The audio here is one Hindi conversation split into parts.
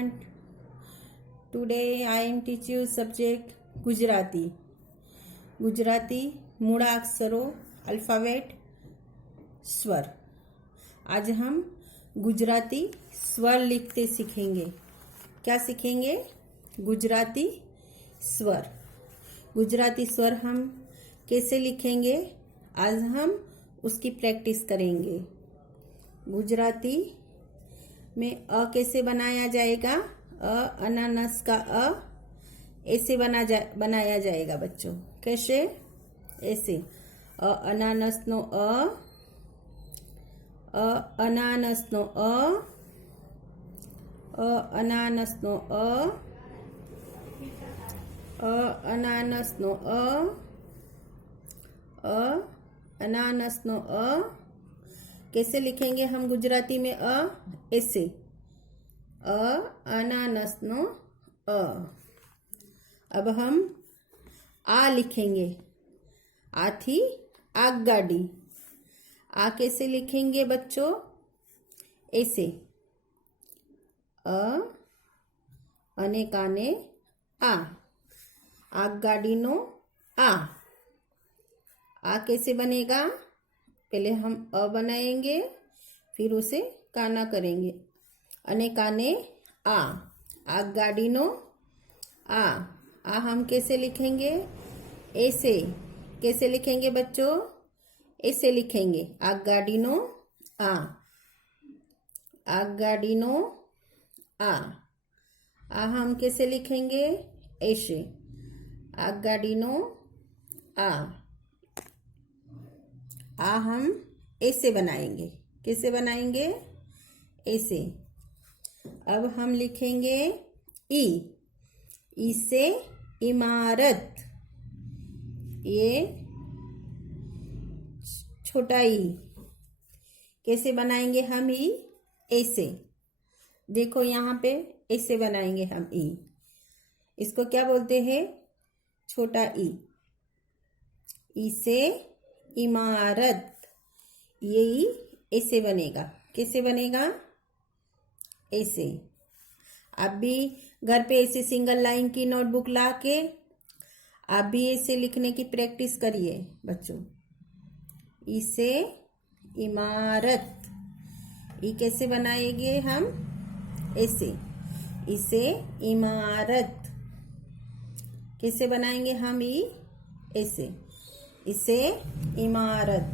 student. Today I am teach you subject Gujarati. Gujarati मूळाक्षरों अल्फाबेट स्वर. आज हम गुजराती स्वर लिखते सीखेंगे. क्या सीखेंगे? गुजराती स्वर. गुजराती स्वर हम कैसे लिखेंगे आज हम उसकी प्रैक्टिस करेंगे. गुजराती में अ कैसे बनाया जाएगा? अनानास का ऐसे बनाया जाएगा बच्चों. कैसे? ऐसे. अनानास नो अनानास नो अनानास नो अनानास नो अनानास नो कैसे लिखेंगे हम गुजराती में ऐसे. अनानास नो अब हम आ लिखेंगे. आ थी आगगाड़ी. आ कैसे लिखेंगे बच्चों? ऐसे. अने काने आ. आगगाड़ी नो आ कैसे बनेगा? पहले हम बनाएंगे फिर उसे काना करेंगे. अने काने आ. आगगाड़ी नो आ हम कैसे लिखेंगे? ऐसे. कैसे लिखेंगे बच्चों? ऐसे लिखेंगे. आगगाड़ी नो आ. आगगाड़ी नो आ हम कैसे लिखेंगे? ऐसे. आगगाड़ी नो आ हम ऐसे बनाएंगे. कैसे बनाएंगे? ऐसे. अब हम लिखेंगे ई. ई से इमारत. ये छोटा ई. कैसे बनाएंगे हम ई? ऐसे. देखो यहाँ पे ऐसे बनाएंगे हम ई. इसको क्या बोलते हैं? छोटा ई. ई से इमारत. ये ई ऐसे बनेगा. कैसे बनेगा? ऐसे. आप भी घर पे ऐसे सिंगल लाइन की नोटबुक ला के आप भी ऐसे लिखने की प्रैक्टिस करिए बच्चों. ई से इमारत. ई कैसे बनाएंगे हम? ऐसे. ई से इमारत. कैसे बनाएंगे हम ई? ऐसे. इसे इमारत.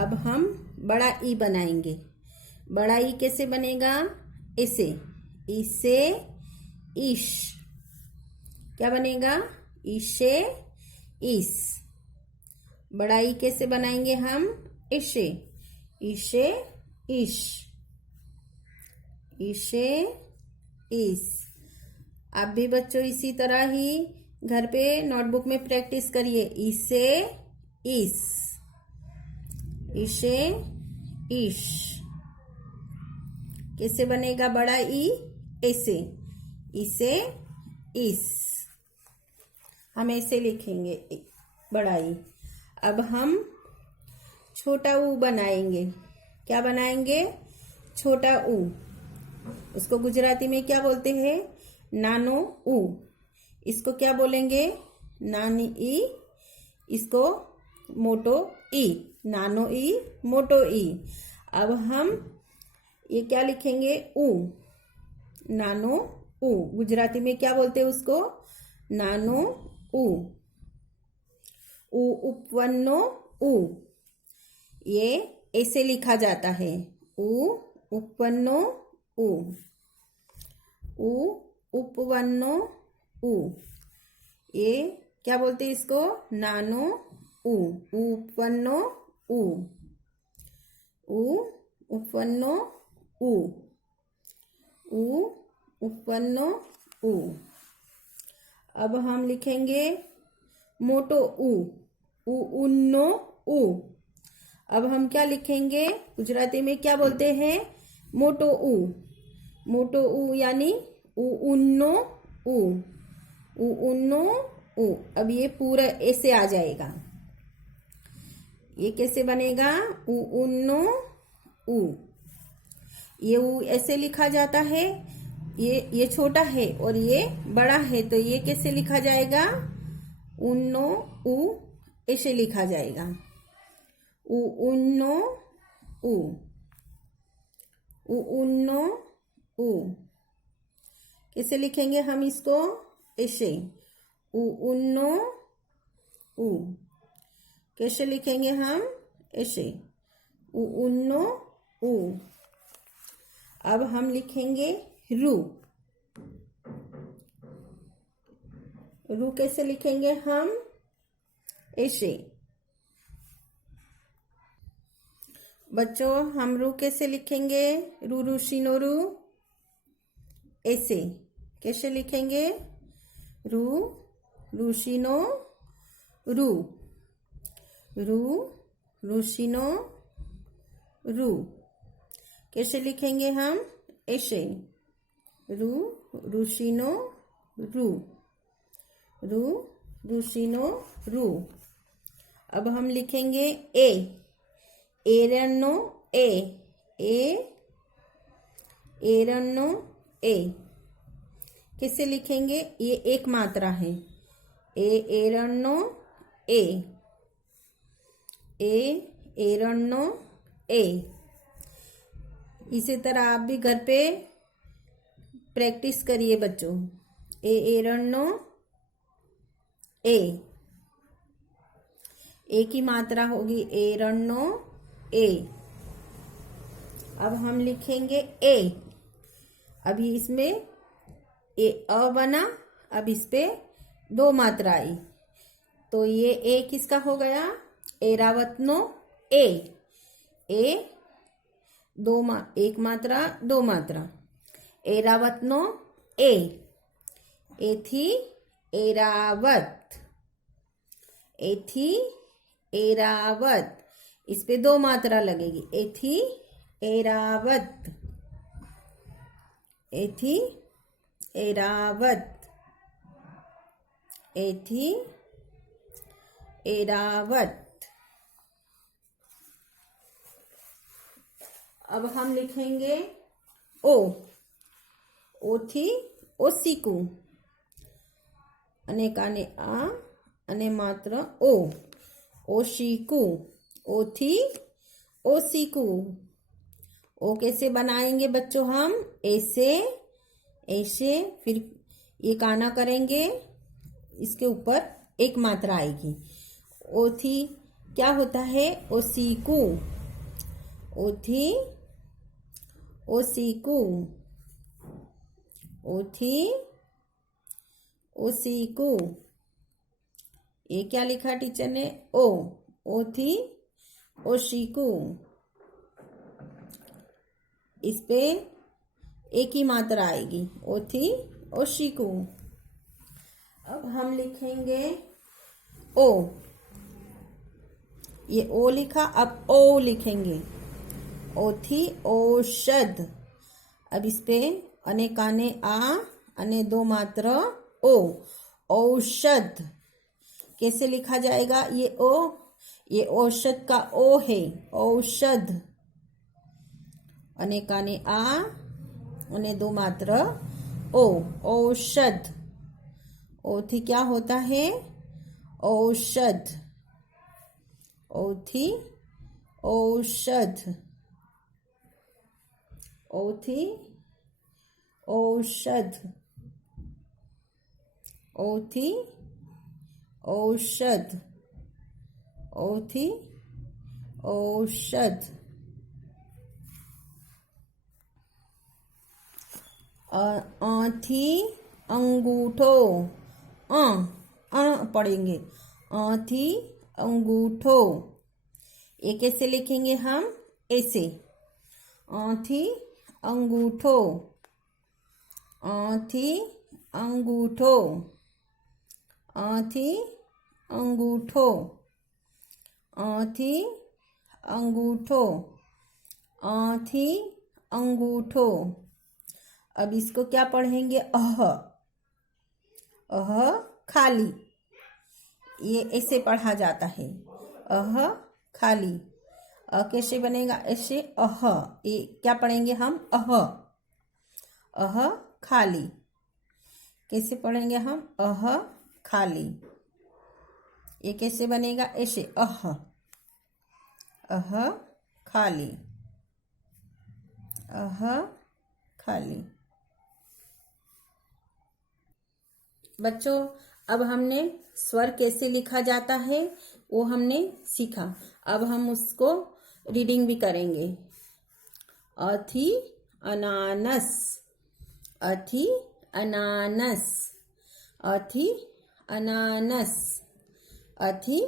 अब हम बड़ा ई बनाएंगे. बड़ा ई कैसे बनेगा? ऐसे. इसे ईश. क्या बनेगा? इसे इस. बड़ा ई कैसे बनाएंगे हम? इसे. इसे इश. इसे इस. आप भी बच्चों इसी तरह ही घर पे नोटबुक में प्रैक्टिस करिए. इसे इस. इसे इश. कैसे बनेगा बड़ा ई? ऐसे. इसे इस. हम ऐसे लिखेंगे बड़ा ई. अब हम छोटा ऊ बनाएंगे. क्या बनाएंगे? छोटा ऊ. उसको गुजराती में क्या बोलते हैं? नानो ऊ. इसको क्या बोलेंगे? नानी ई. इसको मोटो ई. नानो ई मोटो ई. अब हम ये क्या लिखेंगे? ऊ. नानो ऊ. गुजराती में क्या बोलते हैं उसको? नानो ऊ. ऊ उपवन्नो ऊ. ये ऐसे लिखा जाता है. ऊ उपवन्नो ऊ. ऊ उपवन्नो ऊ. ये क्या बोलते हैं इसको? नानो ऊ. उपवन्नो ऊ. ऊ उपवन्नो ऊ. ऊ उपवन्नो ऊ. अब हम लिखेंगे मोटो ऊ. ऊ उन्नो ऊ. अब हम क्या लिखेंगे? गुजराती में क्या बोलते हैं? मोटो ऊ. मोटो ऊ यानी ऊ उन्नो ऊ. ऊ उन्नो ऊ. अब ये पूरा ऐसे आ जाएगा. ये कैसे बनेगा? ऊ उन्नो ऊ. ये ऊ ऐसे लिखा जाता है. ये छोटा है और ये बड़ा है, तो ये कैसे लिखा जाएगा? उन्नो उ ऐसे लिखा जाएगा। उ उन्नो उ, उ उन्नो उ। कैसे लिखेंगे हम इसको? ऐसे, उ उन्नो उ। कैसे लिखेंगे हम? ऐसे, उ उन्नो उ। अब हम लिखेंगे रू। रू कैसे लिखेंगे हम? ऐसे। बच्चों, हम रू कैसे लिखेंगे? रू रूशीनो रू, ऐसे। कैसे लिखेंगे? रू रूशीनो रू, रू रूशीनो रू। कैसे लिखेंगे हम? ऐसे, रू रूशीनो रू, रू रूशीनो रू। अब हम लिखेंगे ए। एरन्नो ए, एरन्नो ए। कैसे लिखेंगे? ये एक मात्रा है। एरन्नो ए, एरन्नो ए। इसी तरह आप भी घर पे प्रैक्टिस करिए बच्चों। एरन्नो ए, एक ही मात्रा होगी, एरन्नो ए। अब हम लिखेंगे ए। अभी इसमें ए अ बना, अब इस पे दो मात्रा आई, तो ये ए किसका हो गया? एरावतनो ए। एक मात्रा दो मात्रा, एरावतनो ए। एथी एरावत, एथी एरावत। इस पे दो मात्रा लगेगी, एथी एरावत, एथी एरावत, एथी एरावत। अब हम लिखेंगे ओ। ओथी ओसीकू, अनेकाने आ अने मात्र ओ, ओशीकू। ओथी ओसीकू। ओ कैसे बनाएंगे बच्चों हम? ऐसे, ऐसे, फिर ये काना करेंगे, इसके ऊपर एक मात्रा आएगी। ओथी क्या होता है? ओसीकू, ओथी ओसीकू, ओथी ओसीकू। ये क्या लिखा टीचर ने? ओ, ओथी ओशीकू। इस पे एक ही मात्रा आएगी, ओथी ओशीकू। अब हम लिखेंगे ओ। ये ओ लिखा, अब ओ लिखेंगे, ओथी औषध। अब इस पे अनेकाने आ अने दो मात्र ओ, औषध। कैसे लिखा जाएगा ये ओ? ये औषध का ओ है, औषध। अनेकाने आ अने दो मात्र ओ, औषध। ओथी क्या होता है? औषध, ओथी औषध, ओथी औषध, ओथी औषध, ओथी औषध। थी अंगूठो, पढ़ेंगे, थी अंगूठो। ये कैसे लिखेंगे हम? ऐसे, थी अंगूठो, थी अंगूठो, थी अंगूठो, थी अंगूठो, थी अंगूठो। अब इसको क्या पढ़ेंगे? अह खाली। ये ऐसे पढ़ा जाता है, खाली। कैसे बनेगा? ऐसे, ये क्या पढ़ेंगे हम? खाली। कैसे पढ़ेंगे हम? अह खाली। ये कैसे बनेगा? ऐसे अह खाली, अह खाली। बच्चों, अब हमने स्वर कैसे लिखा जाता है वो हमने सीखा। अब हम उसको रीडिंग भी करेंगे। अथी अनानस, अथी अनानस, अथी अनानस, अथी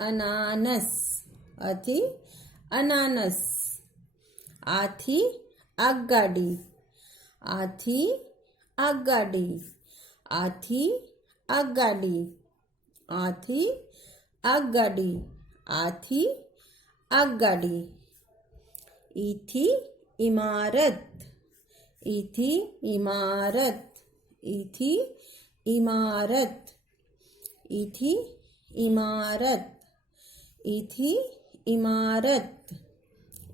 अनानस, अथी अनानस। आथी आगगाडी, आथी आगगाडी, आथी आगगाडी, आथी आगगाडी, आथी आगगाडी। इथी इमारत, इथी इमारत, इथी इमारत, इथी इमारत, इथी इमारत,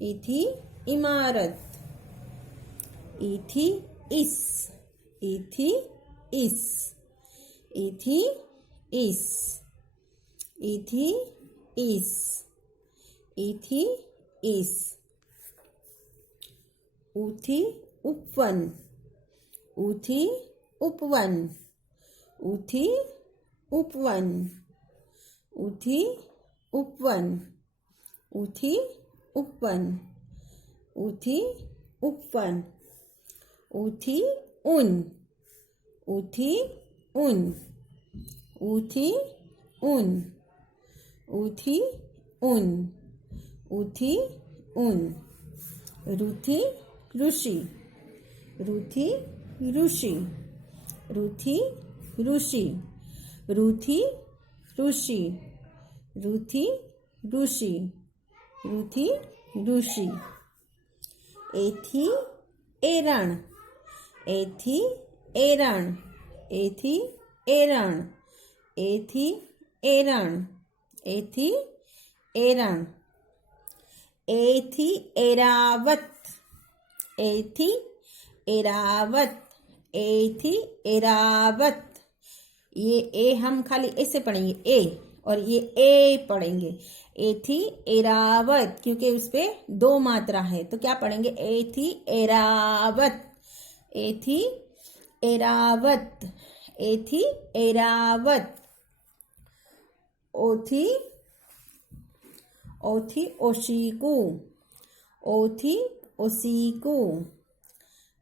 इथी इमारत। इथी इस, इथी इस, इथी इस, इथी इस, इथी इस। उथी उपवन, उथी उपवन, उथी उपवन, उथी उपवन, उथी उपवन, उथी उपवन। उथी उन, उथी उन, उथी उन, उथी उन, उथी उन। रुथी ऋषि, रुथी ऋषि, रुथी ऋषि, रुथी ऋषि, रुथी ऋषि, रुथी ऋषि। एथी एरण, एथी एरण, एथी एरण, एथी एरण, एथी एरण। एथी एरावत, एथी एरावत, एथी एरावत। ये ए हम खाली ऐसे पढ़ेंगे ए, और ये ए पढ़ेंगे एथी एरावत, क्योंकि उस पे दो मात्रा है। तो क्या पढ़ेंगे? एथी एरावत, एथी एरावत, एथी एरावत। ओथी, ओथी ओशिकू, ओथी ओशिकू,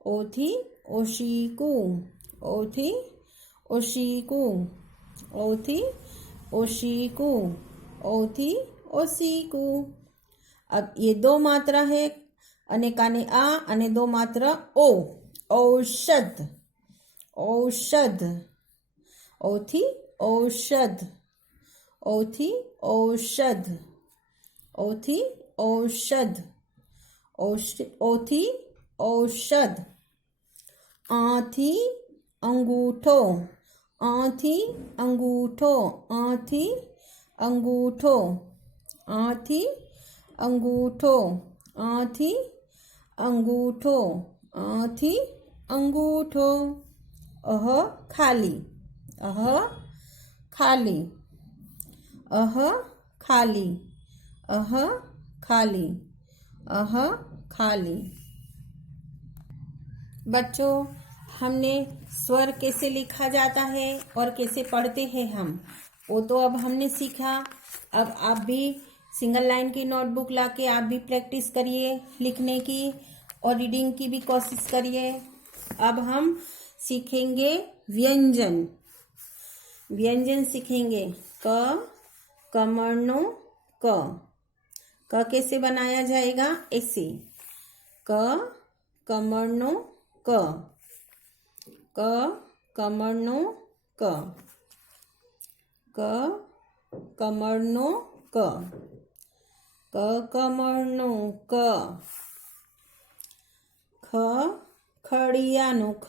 ओथी ओशिकू, ओथी ओशिकू, ओथी ओशिकू, ओथी ओशिकू। अब ये दो मात्रा है, अनेकाने आ અને दो मात्रा ओ। औषध, औषध, ओथी औषध, ओथी औषध, ओथी औषध, ओथी औषध। आथी अंगूठो, आथी अंगूठो, आथी अंगूठो, आथी अंगूठो, आथी अंगूठो, आथी अंगूठो। अह खाली, अह खाली, अह खाली, अह खाली, अह खाली। बच्चों, हमने स्वर कैसे लिखा जाता है और कैसे पढ़ते हैं हम, वो तो अब हमने सीखा। अब आप भी सिंगल लाइन की नोटबुक लाके आप भी प्रैक्टिस करिए लिखने की, और रीडिंग की भी कोशिश करिए। अब हम सीखेंगे व्यंजन, व्यंजन सीखेंगे। क कमरनो क, क कैसे बनाया जाएगा? ऐसे क कमरनो क, क कमरनो क, क कमरनो क, क कमरनो क। ख खड़ियानो ख,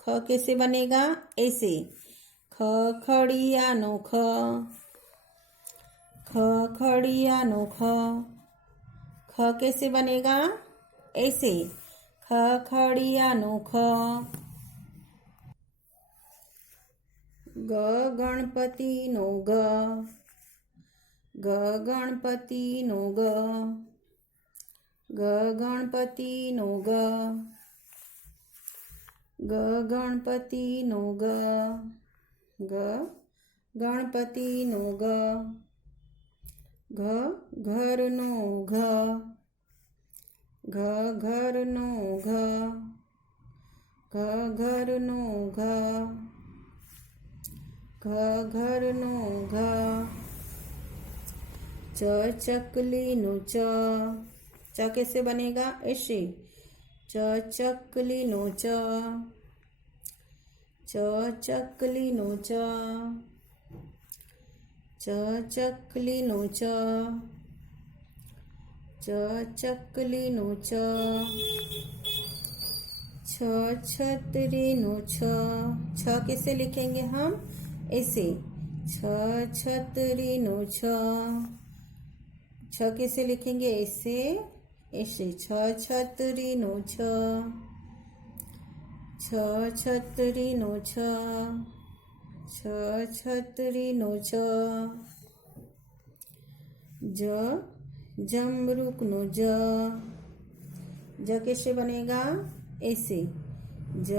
ख कैसे बनेगा? ऐसे ख खड़ियानो ख, ख खड़ियानो ख, ख कैसे बनेगा? ऐसे ख खड़ियानो ख। ग गणपति नो ग, ग गणपति नो ग, ग गणपति नो ग, ग गणपति नो ग, ग गणपति नो ग, घ घर नो घ, घ घर नो घ, घ घर नो घ, घ घर नो घ, च चकली नो च, च कैसे बनेगा ऐसे, च चकली नो च, च चकली नो च, च चकली नो च, च चकली नो च, छ छतरी नो छ, छ कैसे लिखेंगे हम ऐसे, छ छतरी नो छ, छ कैसे लिखेंगे ऐसे, ऐसे छ छतरी नो छ, छ छतरी नो छ, छ छतरी नो छ, ज जमरुक नो ज, ज कैसे बनेगा ऐसे, ज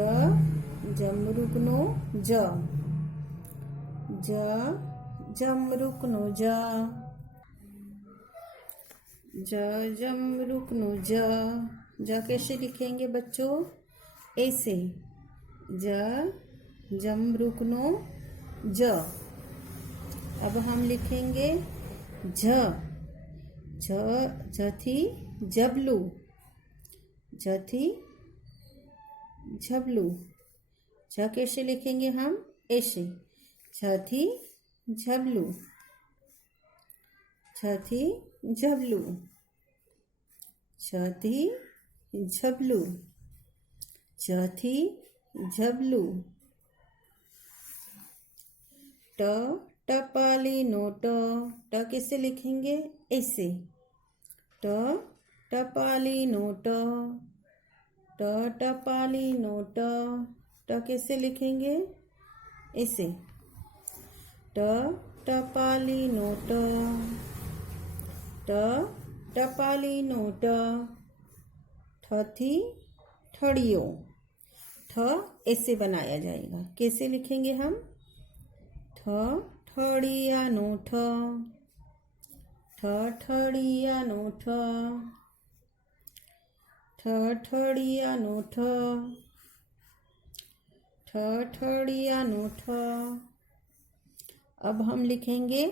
जमरुक नो ज, ज जमरुक नो ज, ज जमरुक नो ज, ज कैसे लिखेंगे बच्चों ऐसे, ज जमरुक नो ज। अब हम लिखेंगे झ, झ झथी जबलू, झथी झबलू, झ कैसे लिखेंगे हम ऐसे, झथी झबलू, झथी झबलू, झथी झबलू, झथी झबलू, ट टपाली नो ट, ट कैसे लिखेंगे ऐसे, ट टपाली नो ट, ट टपाली नो ट, ट कैसे लिखेंगे ऐसे, ट टपाली नो ट, ट टपाली नो ट, ठ थी ठड़ियो, ठ ऐसे बनाया जाएगा, कैसे लिखेंगे हम, ठ ठड़िया नो ठ, ठ ठड़िया नो ठ, ठ ठड़िया नो ठ, ठ ठड़िया नो ठ। अब हम लिखेंगे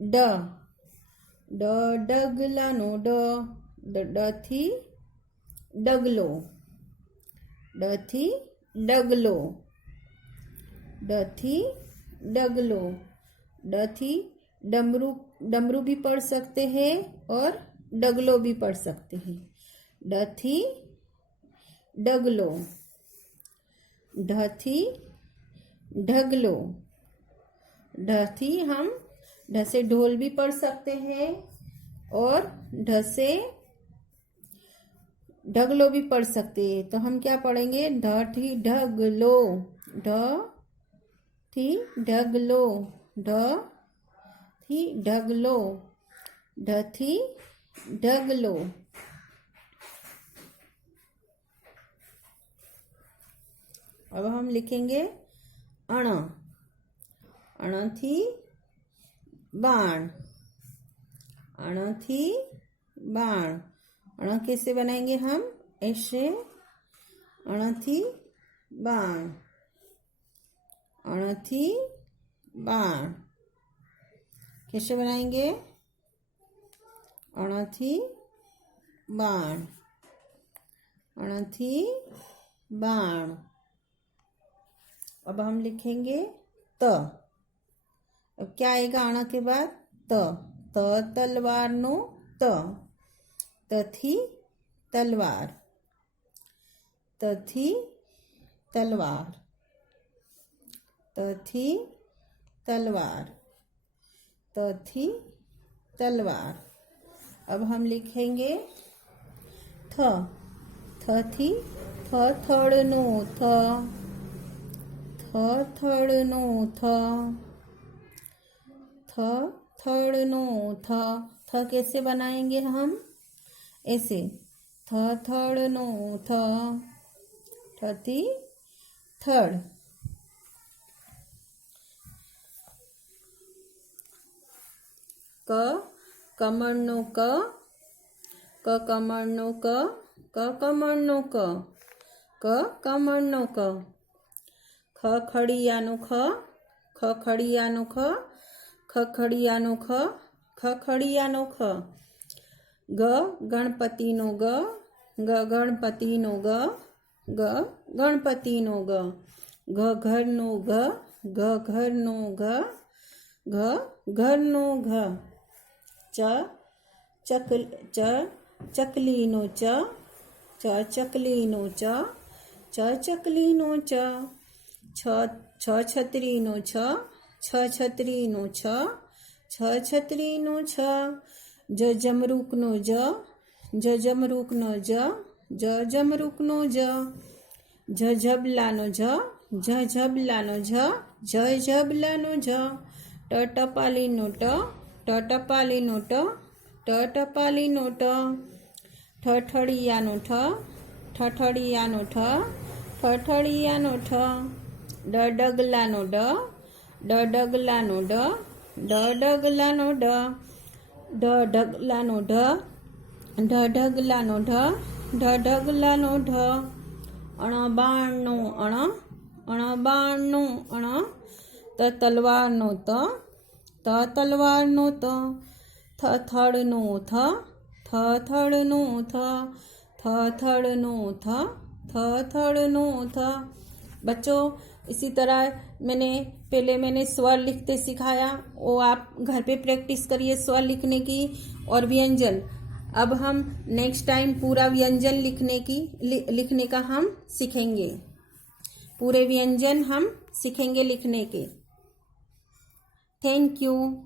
ड, ड डगला नो ड, ड थी डगलो, ड थी डगलो, ड थी डगलो, ड थी डमरू, डमरू भी पढ़ सकते हैं और डगलो भी पढ़ सकते हैं, ड थी डगलो, ढ थी ढगलो, ढ थी हम ढ से ढोल भी पढ़ सकते हैं और ढ से ढगलो भी पढ़ सकते हैं, तो हम क्या पढ़ेंगे, ढ थी ढगलो, ढ थी ढगलो, ढ थी ढगलो, ढ थी ढगलो। अब हम लिखेंगे अण, अण थी बाण, अण थी बाण, अण कैसे बनाएंगे हम ऐसे, अण थी बाण, अण थी बाण, कैसे बनाएंगे, अण थी बाण, अण थी बाण। अब हम लिखेंगे त, अब क्या आएगा अण के बाद, त, त तलवार नो त, त थी तलवार, त थी तलवार, त थी तलवार, त थी तलवार। अब हम लिखेंगे थ, थ थी थ थड़ नो थ, थ थड़नो थ, थड़नो थ कैसे बनाएंगे हम? ऐसे थड़नो थ, थी थड़। कमरनो क, कमरनो क, कमरनो क, कमरनो क। खड़ियानो ख, खड़ियानो ख, खड़ियानो ख, खड़ियानो ख। गणपतिनो ग, गणपतिनो ग, गणपतिनो ग। घरनो घ, घरनो घ, घरनो घ। चकलीनो च, चकलीनो च, चकलीनो च। छतरीनो छ, छतरीनो छ, छतरीनो छ। जमरूकनो ज, जमरूकनो ज, जमरूकनो ज। झबलानो झ, झबलानो झ, झबलानो झ। टपालीनो टपालीनो टपालीनो ट। ठठड़ियानो ठ, ठठड़ियानो ठ, ठठड़ियानो ठ। डगलानो डगलानो डगलानो ड। ढगलानो ढगलानो ढगलानो ढ। अणबाणनो अणबाणनो अण। तलवारनो तलवारनो त। थड़नो थ, थड़नो थ, थड़नो थ, थड़नो थ। बच्चों इसी तरह मैंने स्वर लिखते सिखाया, वो आप घर पे प्रैक्टिस करिए स्वर लिखने की और व्यंजन। अब हम नेक्स्ट टाइम पूरा व्यंजन लिखने का हम सीखेंगे। पूरे व्यंजन हम सीखेंगे लिखने के। Thank you.